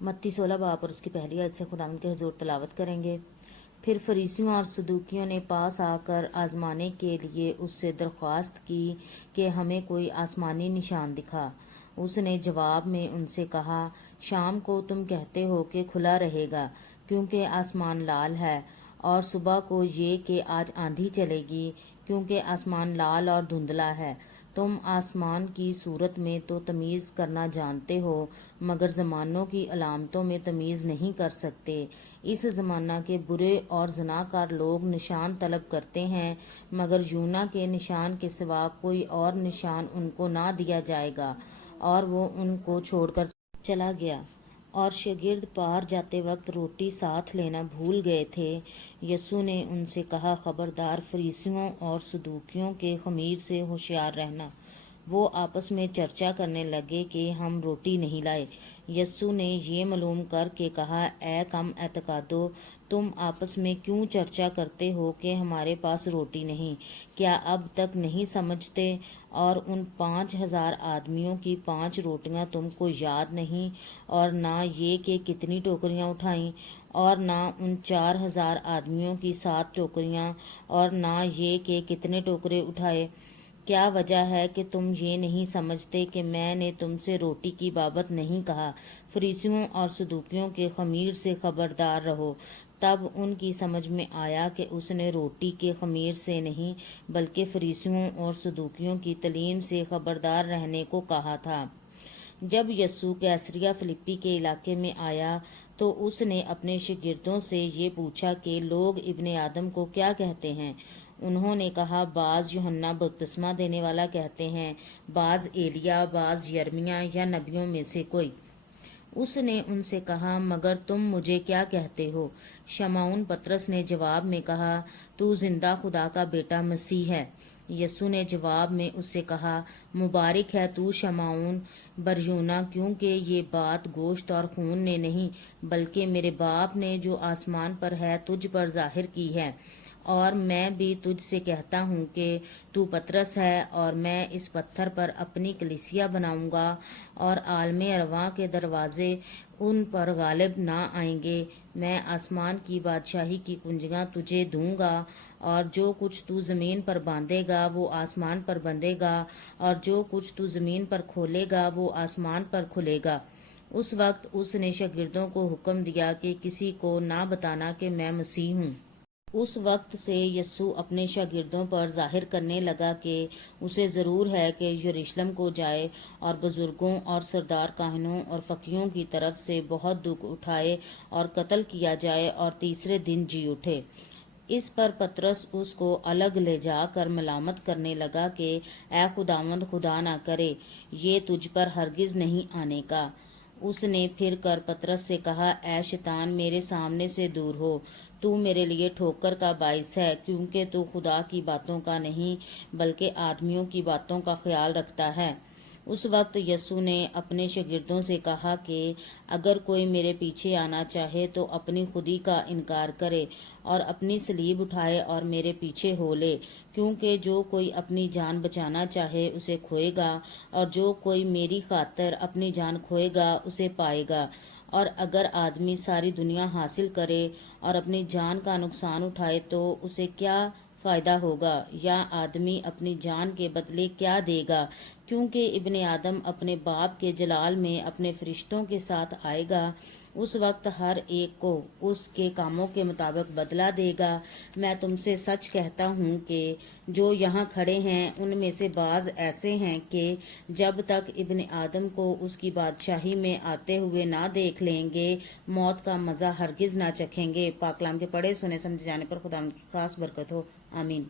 متی 16 باب اور اس کی پہلی آیت سے خداوند کے حضور تلاوت کریں گے۔ پھر فریسیوں اور صدوقیوں نے پاس آ کر آزمانے کے لیے اس سے درخواست کی کہ ہمیں کوئی آسمانی نشان دکھا۔ اس نے جواب میں ان سے کہا، شام کو تم کہتے ہو کہ کھلا رہے گا کیونکہ آسمان لال ہے، اور صبح کو یہ کہ آج آندھی چلے گی کیونکہ آسمان لال اور دھندلا ہے۔ تم آسمان کی صورت میں تو تمیز کرنا جانتے ہو، مگر زمانوں کی علامتوں میں تمیز نہیں کر سکتے۔ اس زمانہ کے برے اور زناکار لوگ نشان طلب کرتے ہیں، مگر یونا کے نشان کے سوا کوئی اور نشان ان کو نہ دیا جائے گا، اور وہ ان کو چھوڑ کر چلا گیا۔ اور شاگرد پار جاتے وقت روٹی ساتھ لینا بھول گئے تھے۔ یسوع نے ان سے کہا، خبردار، فریسیوں اور صدوقیوں کے خمیر سے ہوشیار رہنا۔ وہ آپس میں چرچا کرنے لگے کہ ہم روٹی نہیں لائے۔ یسوع نے یہ معلوم کر کے کہا، اے کم اعتقادو، تم آپس میں کیوں چرچا کرتے ہو کہ ہمارے پاس روٹی نہیں؟ کیا اب تک نہیں سمجھتے؟ اور ان 5,000 آدمیوں کی 5 روٹیاں تم کو یاد نہیں؟ اور نہ یہ کہ کتنی ٹوکریاں اٹھائیں؟ اور نہ ان 4,000 آدمیوں کی 7 ٹوکریاں؟ اور نہ یہ کہ کتنے ٹوکرے اٹھائے؟ کیا وجہ ہے کہ تم یہ نہیں سمجھتے کہ میں نے تم سے روٹی کی بابت نہیں کہا؟ فریسیوں اور صدوقیوں کے خمیر سے خبردار رہو۔ تب ان کی سمجھ میں آیا کہ اس نے روٹی کے خمیر سے نہیں بلکہ فریسیوں اور صدوقیوں کی تعلیم سے خبردار رہنے کو کہا تھا۔ جب یسوع کیسریہ فلپی کے علاقے میں آیا تو اس نے اپنے شاگردوں سے یہ پوچھا کہ لوگ ابن آدم کو کیا کہتے ہیں؟ انہوں نے کہا، بعض یوحنا بپتسمہ دینے والا کہتے ہیں، بعض ایلیا، بعض یرمیاہ یا نبیوں میں سے کوئی۔ اس نے ان سے کہا، مگر تم مجھے کیا کہتے ہو؟ شمعون پطرس نے جواب میں کہا، تو زندہ خدا کا بیٹا مسیح ہے۔ یسوع نے جواب میں اس سے کہا، مبارک ہے تو شمعون بریونا، کیونکہ یہ بات گوشت اور خون نے نہیں بلکہ میرے باپ نے جو آسمان پر ہے تجھ پر ظاہر کی ہے۔ اور میں بھی تجھ سے کہتا ہوں کہ تو پطرس ہے، اور میں اس پتھر پر اپنی کلیسیا بناؤں گا، اور عالم ارواح کے دروازے ان پر غالب نہ آئیں گے۔ میں آسمان کی بادشاہی کی کنجیاں تجھے دوں گا، اور جو کچھ تو زمین پر باندھے گا وہ آسمان پر بندھے گا، اور جو کچھ تو زمین پر کھولے گا وہ آسمان پر کھلے گا۔ اس وقت اس نے شاگردوں کو حکم دیا کہ کسی کو نہ بتانا کہ میں مسیح ہوں۔ اس وقت سے یسوع اپنے شاگردوں پر ظاہر کرنے لگا کہ اسے ضرور ہے کہ یروشلم کو جائے اور بزرگوں اور سردار کاہنوں اور فقیہوں کی طرف سے بہت دکھ اٹھائے اور قتل کیا جائے اور تیسرے دن جی اٹھے۔ اس پر پطرس اس کو الگ لے جا کر ملامت کرنے لگا کہ اے خداوند، خدا نہ کرے یہ تجھ پر ہرگز نہیں آنے کا۔ اس نے پھر کر پطرس سے کہا، اے شیطان، میرے سامنے سے دور ہو، تو میرے لیے ٹھوکر کا باعث ہے، کیونکہ تو خدا کی باتوں کا نہیں بلکہ آدمیوں کی باتوں کا خیال رکھتا ہے۔ اس وقت یسوع نے اپنے شاگردوں سے کہا کہ اگر کوئی میرے پیچھے آنا چاہے تو اپنی خودی کا انکار کرے اور اپنی صلیب اٹھائے اور میرے پیچھے ہو لے، کیونکہ جو کوئی اپنی جان بچانا چاہے اسے کھوئے گا، اور جو کوئی میری خاطر اپنی جان کھوئے گا اسے پائے گا۔ اور اگر آدمی ساری دنیا حاصل کرے اور اپنی جان کا نقصان اٹھائے تو اسے کیا فائدہ ہوگا؟ یا آدمی اپنی جان کے بدلے کیا دے گا؟ کیونکہ ابن آدم اپنے باپ کے جلال میں اپنے فرشتوں کے ساتھ آئے گا، اس وقت ہر ایک کو اس کے کاموں کے مطابق بدلہ دے گا۔ میں تم سے سچ کہتا ہوں کہ جو یہاں کھڑے ہیں ان میں سے بعض ایسے ہیں کہ جب تک ابن آدم کو اس کی بادشاہی میں آتے ہوئے نہ دیکھ لیں گے، موت کا مزہ ہرگز نہ چکھیں گے۔ پاک کلام کے پڑھے سنے سمجھے جانے پر خدا کی خاص برکت ہو، آمین۔